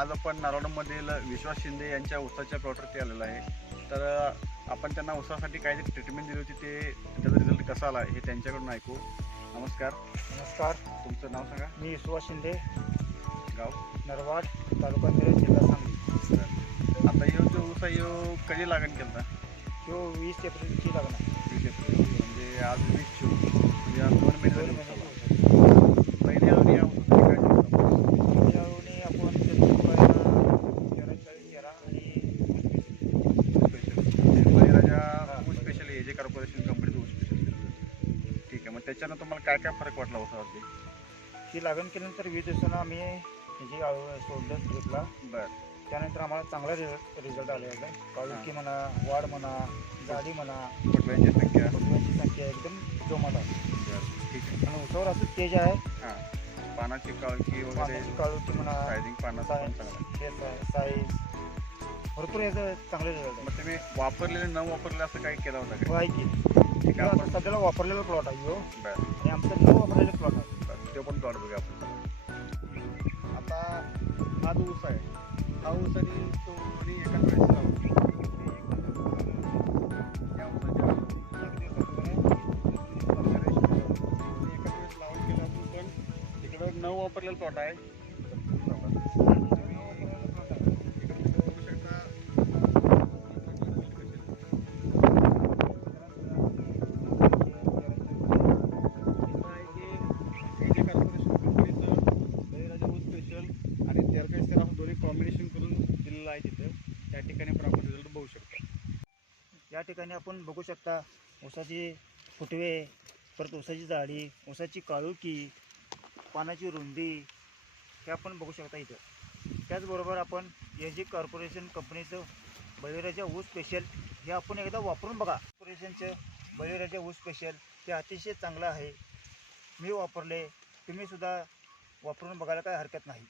आज आपण नारोडमधील विश्वास शिंदे यांच्या ऊसाच्या प्लॉटवरती आलेलो आहे. तर आपण त्यांना ऊसासाठी काय जी ट्रीटमेंट दिली होती ते त्याचा रिझल्ट कसा आला हे त्यांच्याकडून ऐकू. नमस्कार. नमस्कार, तुमचं नाव सांगा. मी विश्वास शिंदे, गाव नरवाड, तालुका मिरज, जिल्हा सांगली. आता ह्यो जो ऊस आहे ह्यो कधी लागण केला? तो 20 एप्रिलची लागणार. 20 एप्रिल म्हणजे आज 20 जून म्हणजे आज 2 महिने झाले ऊसाला. पहिल्या पहिल्या वेळी या ऊसासाठी काय केलं आपण? वेळी आपण तेरा आणि स्पेशल बळीराजा ऊस स्पेशल एजे कॉर्पोरेशन कंपनीचं ऊस स्पेशल केलं. ठीक आहे. मग त्याच्यानं तुम्हाला काय काय फरक वाटला ऊसावरती? ती लागण केल्यानंतर 20 दिवसानं आम्ही त्याची आळू सोडलं ट्रिपला. बरं. त्यानंतर आम्हाला चांगला रिझल्ट आलेला आहे. काळुकी म्हणा, वाढ म्हणा, जाडी म्हणा, फुटव्यांची संख्या. फुटव्यांची संख्या एकदम जोमात आहे. ठीक आहे. आणि ऊसावर असं तेज आहे. हां, पानाची काळकी वगैरे, पानाची काळुकी म्हणा, सायझिंग पानाचं पण चांगलं आहे. साईज भरपूर याचं चांगले रिझल्ट आहे. मग तुम्ही वापरलेले न वापरलेलं असं काही केलं होतं का? आहे की ठीक आहे. आता आपण सध्याला वापरलेला प्लॉट आहे ह्यो बरं आणि आमचं न वापरलेलं प्लॉट आहे. बरं, ते पण प्लॉट बघूया आपण. आता हा जो ऊस आहे हा ऊस आणि तो कोणी एकाच वेळेस लावतो. या ऊसाच्या एक दिवसात एकाच वेळेस लावून केलं असून पण इकडं न वापरलेलं प्लॉट आहे. कॉम्बिनेशन करून दिलेलं आहे तिथं. त्या ठिकाणी पण आपण रिझल्ट बघू शकतो. या ठिकाणी आपण बघू शकता ऊसाची फुटवे, परत ऊसाची जाडी, ऊसाची काळुकी, पानाची रुंदी हे आपण बघू शकता इथं. त्याचबरोबर आपण एजे कॉर्पोरेशन कंपनीचं बळीराजा ऊस स्पेशल हे आपण एकदा वापरून बघा. कॉर्पोरेशनचं बळीराजा ऊस स्पेशल हे अतिशय चांगलं आहे. मी वापरले, तुम्हीसुद्धा वापरून बघायला काय हरकत नाही.